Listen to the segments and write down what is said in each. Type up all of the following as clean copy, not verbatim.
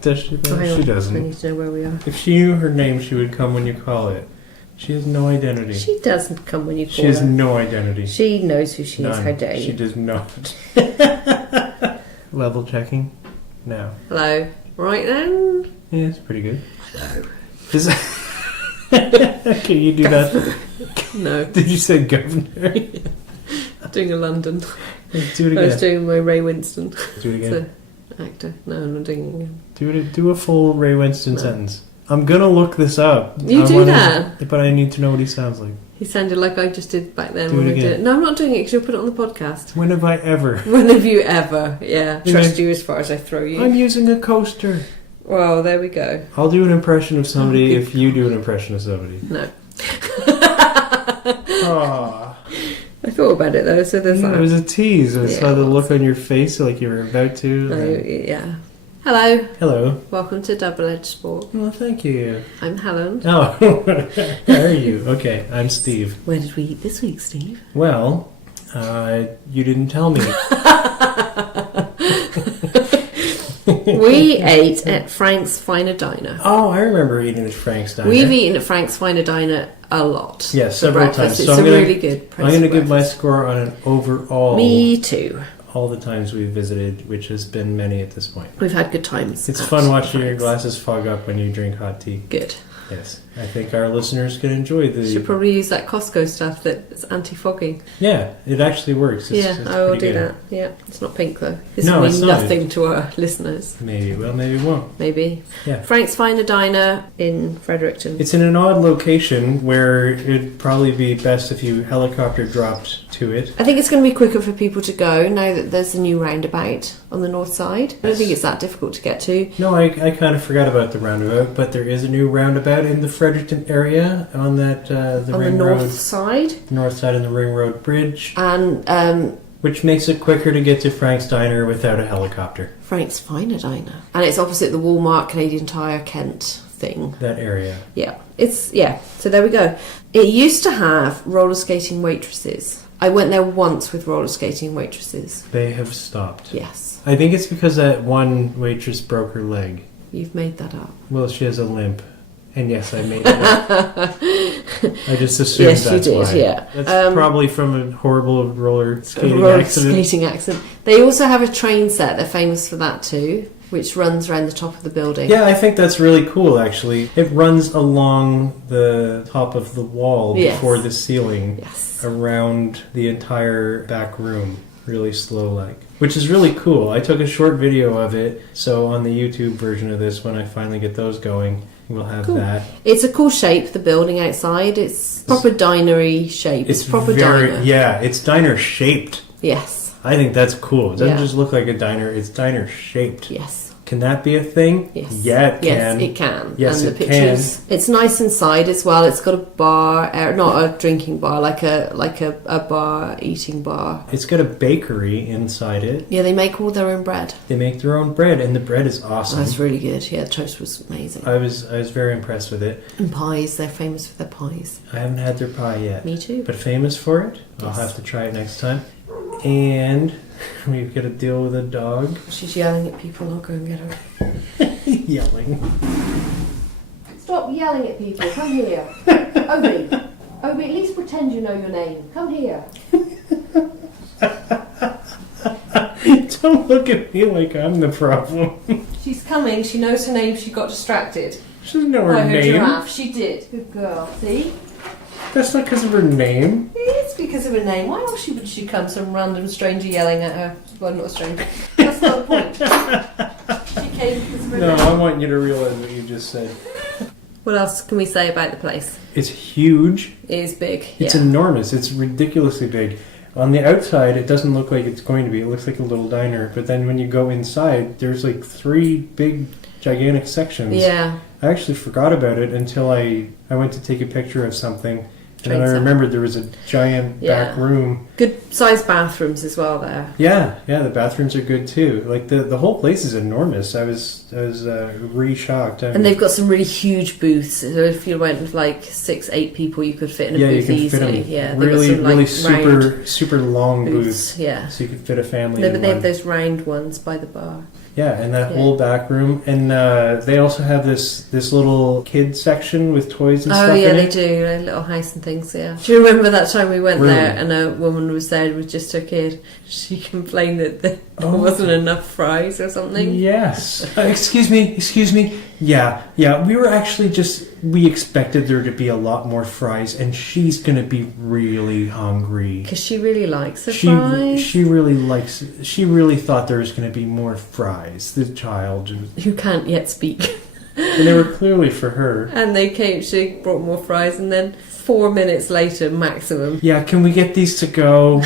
Does she? She doesn't. I need to know where we are. If she knew her name, she would come when you call it. She has no identity. She doesn't come when you call her. She has no identity. She knows who she is. How dare you? She does not. Level checking? No. Hello. Right then? Yeah, it's pretty good. Hello. Can you do that? No. Did you say governor? Doing a London. Do it again. I was doing my Ray Winston. Do it again. Actor. No, I'm not doing it again. Do a full Ray Winston sentence. I'm gonna look this up. You do that? But I need to know what he sounds like. He sounded like I just did back then. Do it again. No, I'm not doing it because you'll put it on the podcast. When have I ever? When have you ever? Yeah. Trust you as far as I throw you. I'm using a coaster. Well, there we go. I'll do an impression of somebody if you do an impression of somebody. No. Aww. I thought about it though, so there's that. It was a tease. I saw the look on your face like you were about to. Yeah. Hello. Hello. Welcome to Double Edged Sport. Well, thank you. I'm Helen. Oh, how are you? Okay, I'm Steve. Where did we eat this week, Steve? Well, you didn't tell me. We ate at Frank's Finer Diner. Oh, I remember eating at Frank's Diner. We've eaten at Frank's Finer Diner a lot. Yeah, several times. It's really good. I'm going to give my score on an overall. Me too. All the times we've visited, which has been many at this point. We've had good times. It's fun watching your glasses fog up when you drink hot tea. Good. Yes. I think our listeners can enjoy the... You should probably use that Costco stuff that's anti-fogging. Yeah, it actually works. It's I will do that. Yeah, it's not pink though. This will mean nothing to our listeners. Maybe it will, maybe it won't. Maybe. Yeah. Frank's Finer Diner in Fredericton. It's in an odd location where it'd probably be best if you helicopter dropped to it. I think it's going to be quicker for people to go now that there's a new roundabout on the north side. I don't think it's that difficult to get to. No, I kind of forgot about the roundabout, but there is a new roundabout in the Fredericton area on that the on Ring the Road north side. North side of the Ring Road Bridge, and which makes it quicker to get to Frank's Diner without a helicopter. Frank's Finer Diner, and it's opposite the Walmart Canadian Tire Kent thing. That area. Yeah, So there we go. It used to have roller skating waitresses. I went there once with roller skating waitresses. They have stopped. Yes. I think it's because that one waitress broke her leg. You've made that up. Well, she has a limp. And yes, I made it up. I just assumed that's you did, why. Yeah. That's probably from a horrible roller skating accident. They also have a train set. They're famous for that too, which runs around the top of the building. Yeah, I think that's really cool, actually. It runs along the top of the wall before the ceiling around the entire back room. Really slow-like. Which is really cool. I took a short video of it, so on the YouTube version of this, when I finally get those going, we'll have that. It's a cool shape, the building outside. It's proper dinery shape. It's proper diner. Yeah, it's diner-shaped. Yes. I think that's cool. It doesn't just look like a diner, it's diner-shaped. Yes. Can that be a thing? Yes. Yeah, it can. Yes, it can. Yes, and the pictures, it's nice inside as well. It's got a bar, not a drinking bar, like a bar, eating bar. It's got a bakery inside it. Yeah, they make all their own bread. They make their own bread, and the bread is awesome. Oh, it's really good. Yeah, the toast was amazing. I was very impressed with it. And pies, they're famous for their pies. I haven't had their pie yet. Me too. But famous for it? Yes. I'll have to try it next time. And we've got to deal with a dog. She's yelling at people. I'll go and get her. Yelling. Stop yelling at people. Come here. Obi, at least pretend you know your name. Come here. Don't look at me like I'm the problem. She's coming. She knows her name. She got distracted. She doesn't know her name. Giraffe. She did. Good girl. See? That's not because of her name. It's because of her name. Why else would she come, some random stranger yelling at her? Well, not a stranger. That's not the point. She came because of her name. I want you to realize what you just said. What else can we say about the place? It's huge. It is big. It's enormous. It's ridiculously big. On the outside, it doesn't look like it's going to be. It looks like a little diner. But then when you go inside, there's like 3 big, gigantic sections. Yeah. I actually forgot about it until I went to take a picture of something. And then I remembered there was a giant back room. Good sized bathrooms as well there. Yeah, the bathrooms are good too. Like the whole place is enormous. I was really shocked. And they've got some really huge booths. So if you went with like 6-8 people, you could fit in a booth easily. Yeah, really super long booths. Yeah, so you could fit a family. But they have those round ones by the bar. Yeah, and that whole back room. And they also have this little kid section with toys and stuff in it. Oh, yeah, they do. A little house and things, yeah. Do you remember that time we went there and a woman was there with just her kid? She complained that there wasn't enough fries or something. Yes. Excuse me. Yeah. We were actually we expected there to be a lot more fries, and she's going to be really hungry. Because she really likes the fries. She really thought there was going to be more fries, the child. Who can't yet speak. And they were clearly for her. And she brought more fries, and then 4 minutes later, maximum. Yeah, can we get these to go?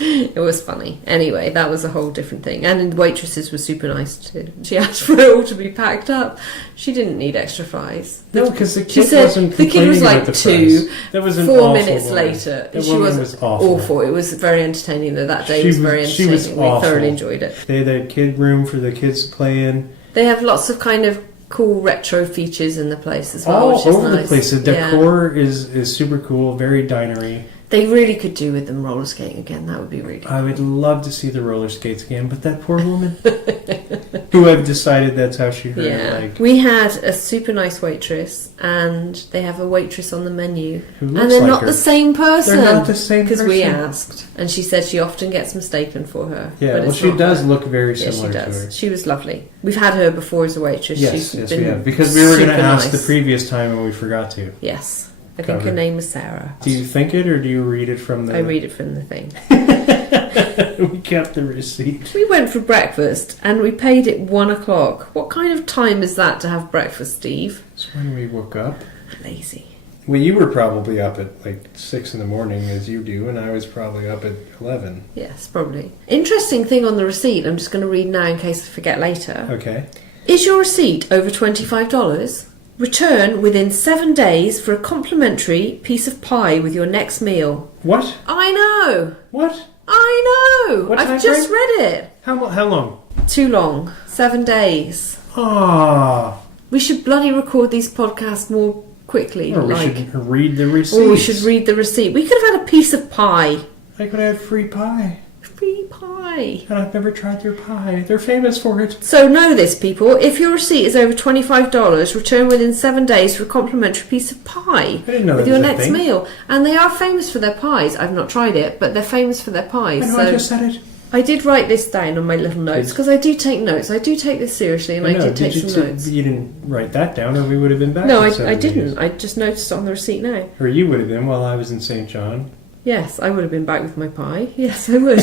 It was funny. Anyway, that was a whole different thing. And the waitresses were super nice too. She asked for it all to be packed up. She didn't need extra fries. No, because the kid wasn't complaining. The kid was like about the 2. fries. That was an 4 minutes later. She was awful. It was very entertaining though. That day was very entertaining. She was awful. We thoroughly enjoyed it. They had a kid room for the kids to play in. They have lots of kind of cool retro features in the place as well. All which is over nice. the place. The decor is super cool, very dinery. They really could do with them roller skating again. That would be really cool. I would love to see the roller skates again, but that poor woman, who I've decided that's how she heard it. Like. We had a super nice waitress, and they have a waitress on the menu. Who looks and they're like not her. the same person. They're not the same person. Because we asked, and she said she often gets mistaken for her. Yeah, but well, she does look very similar to her. She was lovely. We've had her before as a waitress. Yes, we have. Because we were going to ask the previous time and we forgot to. Yes. I think her name was Sarah. Do you think it, or do you read it from the... I read it from the thing. We kept the receipt. We went for breakfast, and we paid at 1 o'clock. What kind of time is that to have breakfast, Steve? It's when we woke up. Lazy. Well, you were probably up at like 6 in the morning, as you do, and I was probably up at 11. Yes, probably. Interesting thing on the receipt, I'm just going to read now in case I forget later. Okay. Is your receipt over $25? Return within 7 days for a complimentary piece of pie with your next meal. What? I know. What? I know. What I've just read it. How long? Too long. 7 days. Ah. We should bloody record these podcasts more quickly. Or we should read the receipt. Or we should read the receipt. We could have had a piece of pie. I could have free pie. Free pie. And I've never tried their pie. They're famous for it. So know this, people. If your receipt is over $25, return within 7 days for a complimentary piece of pie. I didn't know with that your was a next thing. meal. And they are famous for their pies. I've not tried it, but they're famous for their pies. I know, I just said it. I did write this down on my little notes because I do take notes. I do take this seriously, and I did take some notes. You didn't write that down, or we would have been back. No, I didn't. I just noticed it on the receipt now. Or you would have been while I was in St. John. Yes, I would have been back with my pie. Yes, I would.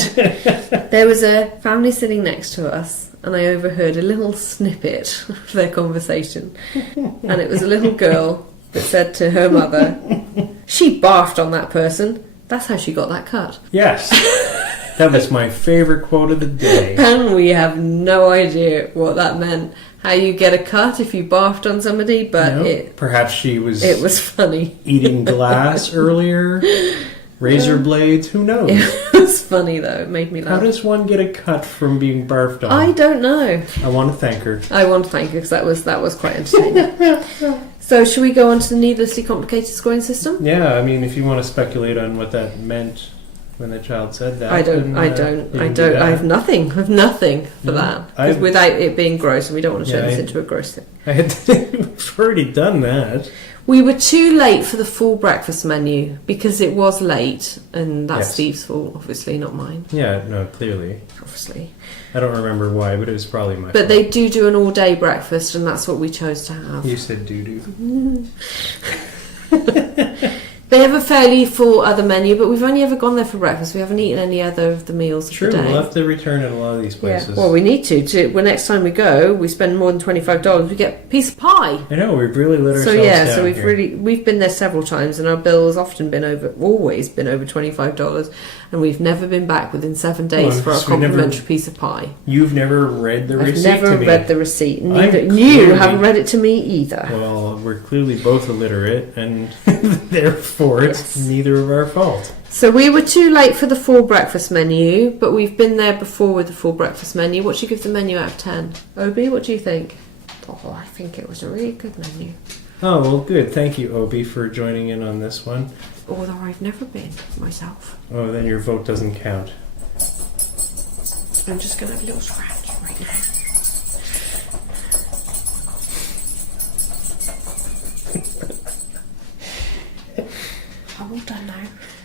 There was a family sitting next to us, and I overheard a little snippet of their conversation. And it was a little girl that said to her mother, "She barfed on that person. That's how she got that cut." Yes. That was my favourite quote of the day. And we have no idea what that meant. How you get a cut if you barfed on somebody, but perhaps she was... It was funny. Eating glass earlier. Razor blades. Who knows? It was funny though. It made me laugh. How does one get a cut from being barfed on? I don't know. I want to thank her. I want to thank her because that was quite entertaining. So, should we go on to the needlessly complicated scoring system? Yeah, I mean, if you want to speculate on what that meant when the child said that. I don't. I have nothing. I have nothing for that. Because without it being gross, and we don't want to turn this into a gross thing. We've already done that. We were too late for the full breakfast menu because it was late, and that's Steve's fault, obviously, not mine. Yeah, no, clearly. Obviously. I don't remember why, but it was probably my fault. But they do an all-day breakfast, and that's what we chose to have. You said doo-doo. They have a fairly full other menu, but we've only ever gone there for breakfast. We haven't eaten any other of the meals of the day. We'll have to return at a lot of these places. Yeah. Well, we need to. Well, next time we go, we spend more than $25, we get a piece of pie. I know, we've really let ourselves down. So we've been there several times, and our bill has always been over $25, and we've never been back within 7 days for a complimentary piece of pie. You've never read the receipt to me. I've never read the receipt. You haven't read it to me either. Well, we're clearly both illiterate, and therefore it's neither of our fault. So we were too late for the full breakfast menu, but we've been there before with the full breakfast menu. What should you give the menu out of 10? Obi, what do you think? Oh, I think it was a really good menu. Oh, well, good. Thank you, Obi, for joining in on this one. Although I've never been myself. Oh, then your vote doesn't count. I'm just going to have a little scratch right I'm all done now.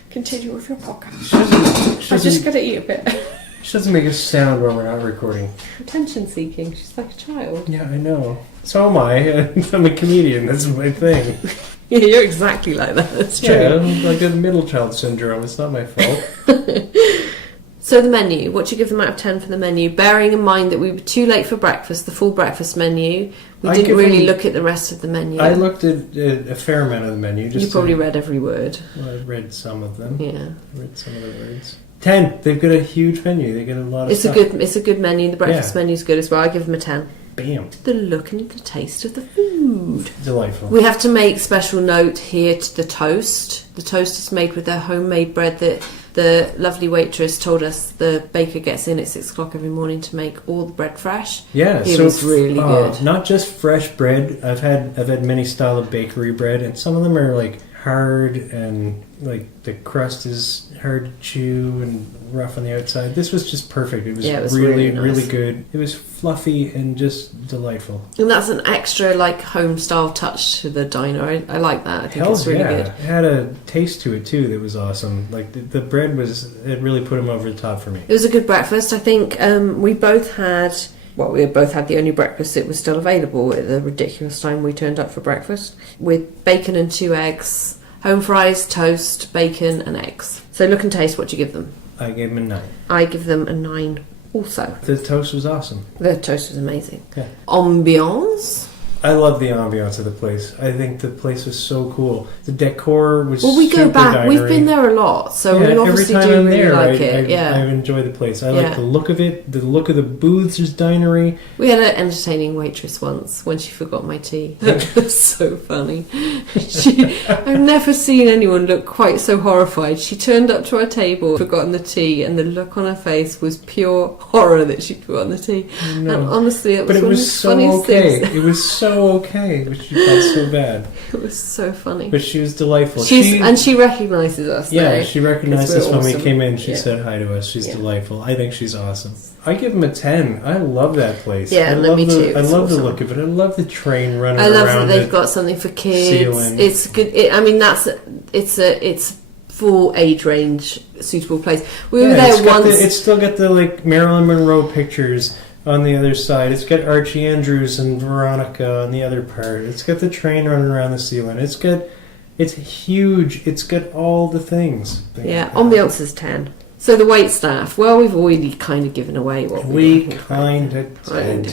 Continue with your podcast. I'm just going to eat a bit. She doesn't make a sound when we're not recording. Attention seeking. She's like a child. Yeah, I know. So am I. I'm a comedian. That's my thing. Yeah, you're exactly like that. That's true. Yeah, I'm like a middle child syndrome. It's not my fault. So the menu, what do you give them out of 10 for the menu? Bearing in mind that we were too late for breakfast, the full breakfast menu. We didn't really look at the rest of the menu. I looked at a fair amount of the menu. You probably read every word. Well, I read some of them. Yeah. I read some of the words. 10. They've got a huge menu. They get a lot of stuff. It's a good menu. The breakfast menu's good as well. I give them a 10. Bam. The look and the taste of the food. Delightful. We have to make special note here to the toast. The toast is made with their homemade bread that the lovely waitress told us the baker gets in at 6 o'clock every morning to make all the bread fresh. Yeah, it was really good. Not just fresh bread. I've had many style of bakery bread, and some of them are like hard and like the crust is hard to chew and rough on the outside. This was just perfect. It was really nice. Really good. It was fluffy and just delightful. And that's an extra like home style touch to the diner. I like that. I think it's really good. It had a taste to it too that was awesome. Like the bread it really put them over the top for me. It was a good breakfast. I think we both had the only breakfast that was still available at the ridiculous time we turned up for breakfast, with bacon and 2 eggs, home fries, toast, bacon and eggs. So look and taste, what do you give them? I gave them a 9. I give them a 9 also. The toast was awesome. The toast was amazing. Yeah. Ambiance? I love the ambiance of the place. I think the place was so cool. The decor was we go back. Dinery. We've been there a lot, so we obviously do really like it. I enjoy the place. I like the look of it. The look of the booths is dinery. We had an entertaining waitress once when she forgot my tea. That was so funny. I've never seen anyone look quite so horrified. She turned up to our table, forgotten the tea, and the look on her face was pure horror that she'd forgotten the tea. No. And honestly, it was one of the funniest things. It was so okay, but she felt so bad. It was so funny. But she was delightful. She recognises us. Yeah, she recognised us when we came in. She said hi to us. She's delightful. I think she's awesome. I give them a 10. I love that place. Yeah, me too. I love the look of it. I love the train running around. I love that they've got something for kids. Ceiling. It's good. It's full age range suitable place. We were there once. It's still got the like Marilyn Monroe pictures on the other side. It's got Archie Andrews and Veronica on the other part. It's got the train running around the ceiling. It's huge. It's got all the things. Yeah, ambiance is 10. So the wait staff, well, we've already kind of given away what we kind of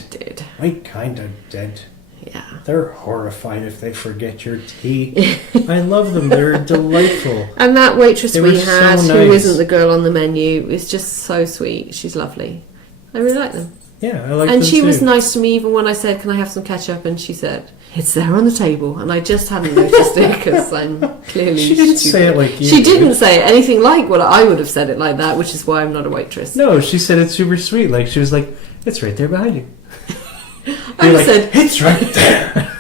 did. We kind of did. Yeah. They're horrified if they forget your tea. I love them. They're delightful. And that waitress we had, so nice. Who isn't the girl on the menu, is just so sweet. She's lovely. I really like them. Yeah, I like them. And she was nice to me even when I said, "Can I have some ketchup?" And she said, "It's there on the table." And I just hadn't noticed it because I'm clearly She didn't stupid. Say it like you. She didn't say anything like what I would have said it like that, which is why I'm not a waitress. No, she said it super sweet. Like she was like, "It's right there behind you." I said, "It's right there."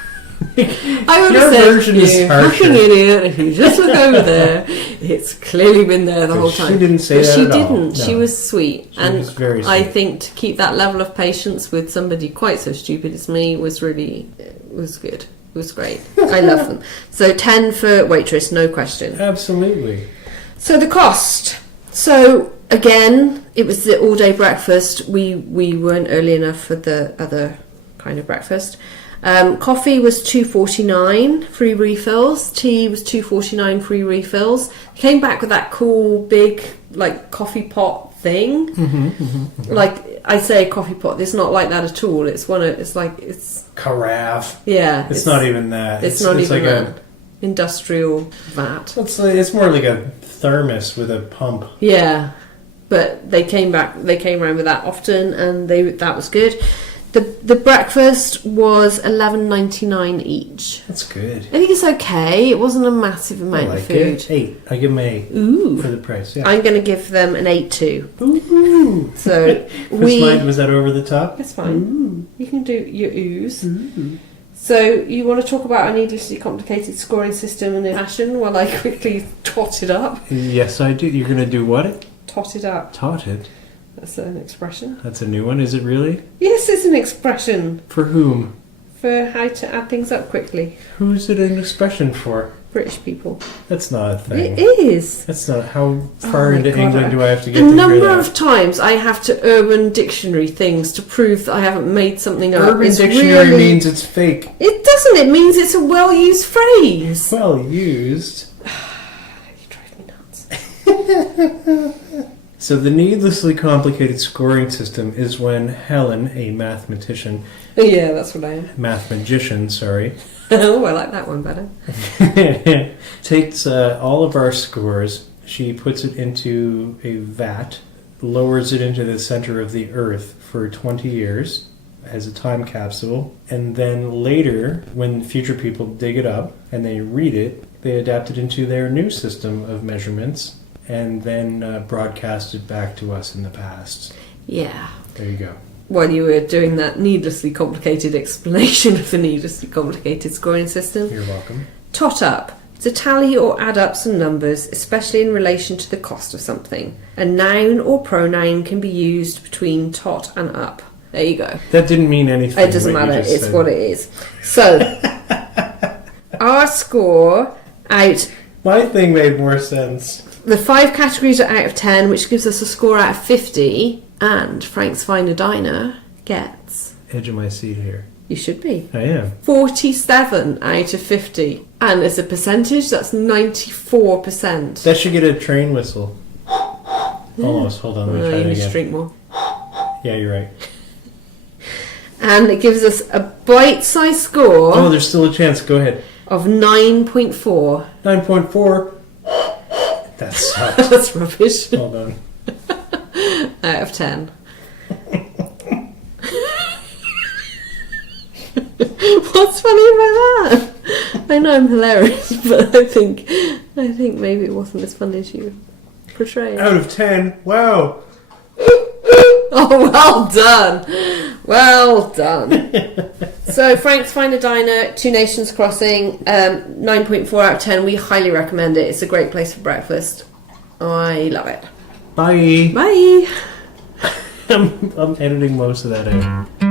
I would have said, "You fucking idiot! If you just look over there, it's clearly been there the whole time." She didn't say that at all. She didn't. No. She was sweet, she was very sweet. I think to keep that level of patience with somebody quite so stupid as me was good. It was great. I love them. So 10 for waitress, no question. Absolutely. So the cost. So again, it was the all-day breakfast. We weren't early enough for the other kind of breakfast. Coffee was $2.49 free refills. Tea was $2.49 free refills. Came back with that cool big like coffee pot thing. Mm-hmm. Like I say, coffee pot. It's not like that at all. It's carafe. Yeah, it's not even that. It's not even like an industrial vat. It's more like a thermos with a pump. Yeah, but they came around with that often, and that was good. The breakfast was $11.99 each. That's good. I think it's okay. It wasn't a massive amount of food. 8. I give them an 8. Ooh. For the price. Yeah. I'm going to give them an 8 too. Ooh. So was that over the top? That's fine. Ooh. You can do your ooze. Ooh. So you want to talk about a needlessly complicated scoring system in fashion while I quickly tot it up? Yes, I do. You're going to do what? Tot it up. Tot it? That's an expression. That's a new one, is it really? Yes, it's an expression. For whom? For how to add things up quickly. Who's it an expression for? British people. That's not a thing. It is. That's not. How far into God, England do I have to get a to hear number that? of times I have to Urban Dictionary things to prove that I haven't made something up. Urban Dictionary means it's fake. It doesn't. It means it's a well-used phrase. Well used. You drive me nuts. So the needlessly complicated scoring system is when Helen, a mathematician... Yeah, that's what I am. Mathematician, sorry. Oh, I like that one better. Takes all of our scores, she puts it into a vat, lowers it into the center of the earth for 20 years as a time capsule, and then later, when future people dig it up and they read it, they adapt it into their new system of measurements and then broadcast it back to us in the past. Yeah. There you go. While you were doing that needlessly complicated explanation of the needlessly complicated scoring system. You're welcome. Tot up. To tally or add up some numbers, especially in relation to the cost of something. A noun or pronoun can be used between tot and up. There you go. That didn't mean anything. It doesn't matter. It's what it is. So, our score out... My thing made more sense. The 5 categories are out of 10, which gives us a score out of 50. And Frank's Finer Diner gets... Edge of my seat here. You should be. I am. 47 out of 50. And as a percentage, that's 94%. That should get a train whistle. Almost. Hold on, let me try you it need again. to drink more. Yeah, you're right. And it gives us a bite-sized score... Oh, there's still a chance. Go ahead. ...of 9.4. 9.4. That sucks. That's rubbish. Hold on. Out of 10. What's funny about that? I know I'm hilarious, but I think maybe it wasn't as funny as you portrayed. Out of 10. Wow. Oh, well done. Well done. So, Frank's Finer Diner, Two Nations Crossing, 9.4 out of 10. We highly recommend it. It's a great place for breakfast. I love it. Bye. Bye. I'm editing most of that out.